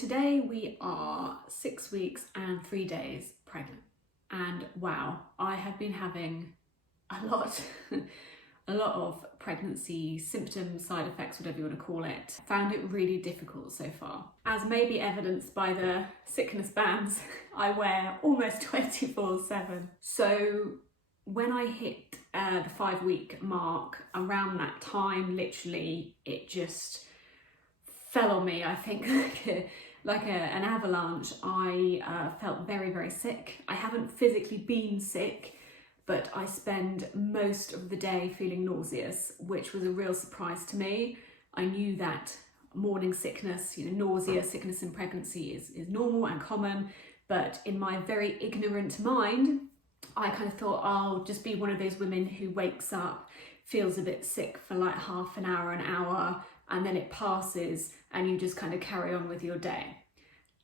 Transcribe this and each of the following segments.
today we are 6 weeks and 3 days pregnant, and wow, I have been having a lot of pregnancy symptoms, side effects, whatever you want to call it. Found it really difficult so far. As may be evidenced by the sickness bands I wear almost 24/7. So when I hit the 5-week mark, around that time, literally, it just fell on me, I think, like an avalanche. I felt very, very sick. I haven't physically been sick, but I spend most of the day feeling nauseous, which was a real surprise to me. I knew that morning sickness, nausea, sickness in pregnancy is normal and common, but in my very ignorant mind, I kind of thought I'll just be one of those women who wakes up, feels a bit sick for like half an hour, and then it passes and you just kind of carry on with your day.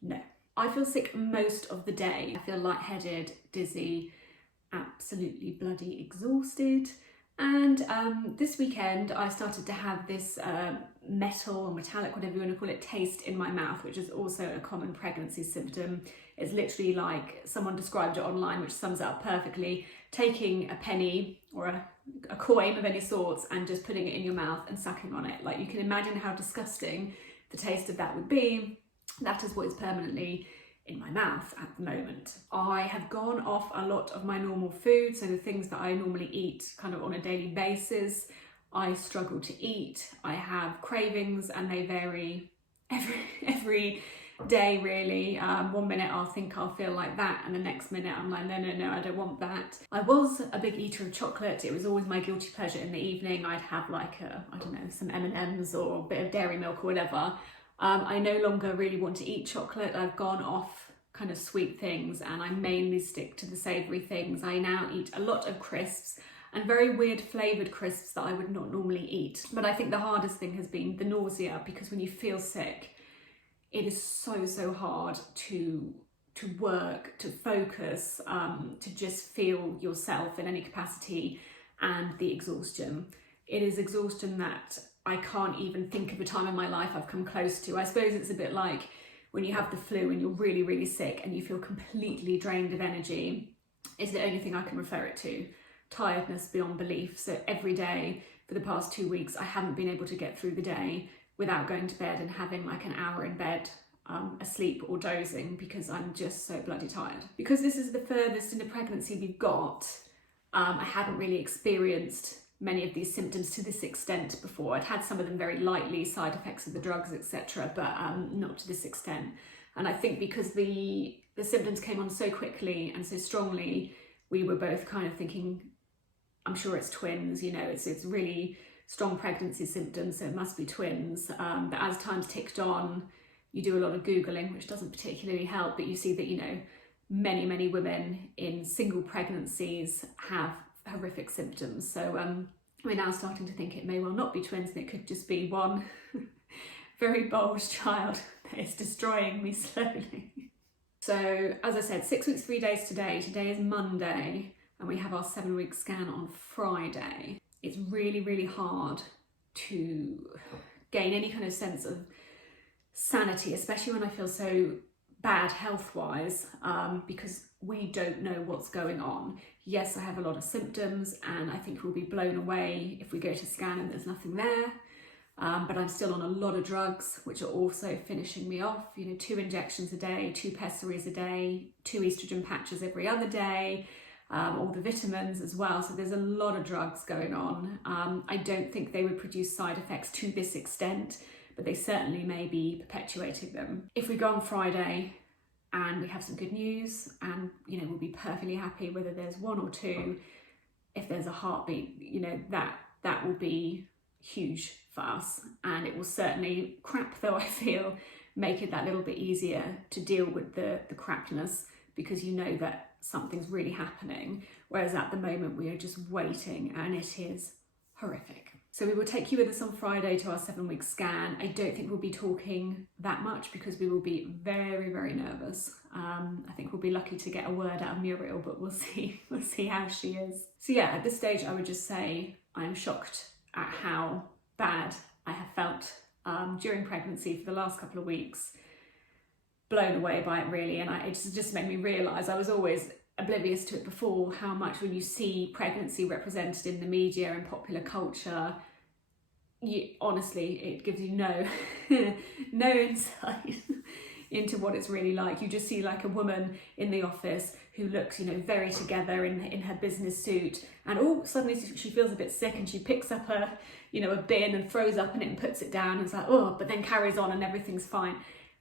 No, I feel sick most of the day. I feel lightheaded, dizzy, absolutely bloody exhausted. And this weekend I started to have this metal or metallic, whatever you want to call it, taste in my mouth, which is also a common pregnancy symptom. It's literally like, someone described it online, which sums it up perfectly, taking a penny or a coin of any sorts and just putting it in your mouth and sucking on it. Like, you can imagine how disgusting the taste of that would be. That is what is permanently in my mouth at the moment. I have gone off a lot of my normal food, so the things that I normally eat kind of on a daily basis, I struggle to eat. I have cravings and they vary every day, really. 1 minute I'll think I'll feel like that, and the next minute I'm like, no, I don't want that. I was a big eater of chocolate. It was always my guilty pleasure in the evening. I'd have like I don't know, some M&Ms or a bit of dairy milk or whatever. I no longer really want to eat chocolate. I've gone off kind of sweet things and I mainly stick to the savoury things. I now eat a lot of crisps and very weird flavoured crisps that I would not normally eat. But I think the hardest thing has been the nausea, because when you feel sick, it is so hard to work, to focus, to just feel yourself in any capacity, and the exhaustion. It is exhaustion that I can't even think of a time in my life I've come close to. I suppose it's a bit like when you have the flu and you're really, really sick and you feel completely drained of energy. Is the only thing I can refer it to. Tiredness beyond belief. So every day for the past 2 weeks, I haven't been able to get through the day without going to bed and having like an hour in bed asleep or dozing, because I'm just so bloody tired. Because this is the furthest into pregnancy we've got, I hadn't really experienced many of these symptoms to this extent before. I'd had some of them very lightly, side effects of the drugs, etc., but not to this extent. And I think because the symptoms came on so quickly and so strongly, we were both kind of thinking, I'm sure it's twins, it's really strong pregnancy symptoms, so it must be twins. But as time's ticked on, you do a lot of Googling, which doesn't particularly help, but you see that, many women in single pregnancies have horrific symptoms. So we're now starting to think it may well not be twins, and it could just be one very bold child that is destroying me slowly. So as I said, 6 weeks, 3 days today. Today is Monday, and we have our 7-week scan on Friday. It's really, really hard to gain any kind of sense of sanity, especially when I feel so bad health-wise, because we don't know what's going on. Yes, I have a lot of symptoms, and I think we'll be blown away if we go to scan and there's nothing there. But I'm still on a lot of drugs, which are also finishing me off. 2 injections a day, 2 pessaries a day, 2 estrogen patches every other day, all the vitamins as well. So there's a lot of drugs going on. I don't think they would produce side effects to this extent, but they certainly may be perpetuating them. If we go on Friday and we have some good news, and we'll be perfectly happy whether there's 1 or 2, if there's a heartbeat, that will be huge for us, and it will certainly, crap though I feel, make it that little bit easier to deal with the crapness, because that something's really happening, whereas at the moment we are just waiting, and it is horrific. So we will take you with us on Friday to our 7-week scan. I don't think we'll be talking that much because we will be very, very nervous. I think we'll be lucky to get a word out of Muriel, but we'll see. We'll see how she is. So yeah, at this stage I would just say I'm shocked at how bad I have felt during pregnancy for the last couple of weeks. blown away by it really, and it just made me realise, I was always oblivious to it before, how much when you see pregnancy represented in the media and popular culture, honestly, it gives you no no insight into what it's really like. You just see like a woman in the office who looks, very together in her business suit, and suddenly she feels a bit sick and she picks up a bin and throws up in it and puts it down, and it's like, but then carries on and everything's fine.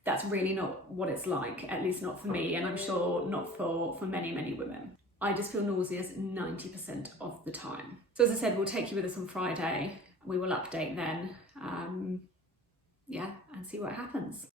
That's really not what it's like, at least not for me, and I'm sure not for many, many women. I just feel nauseous 90% of the time. So as I said, we'll take you with us on Friday. We will update then, and see what happens.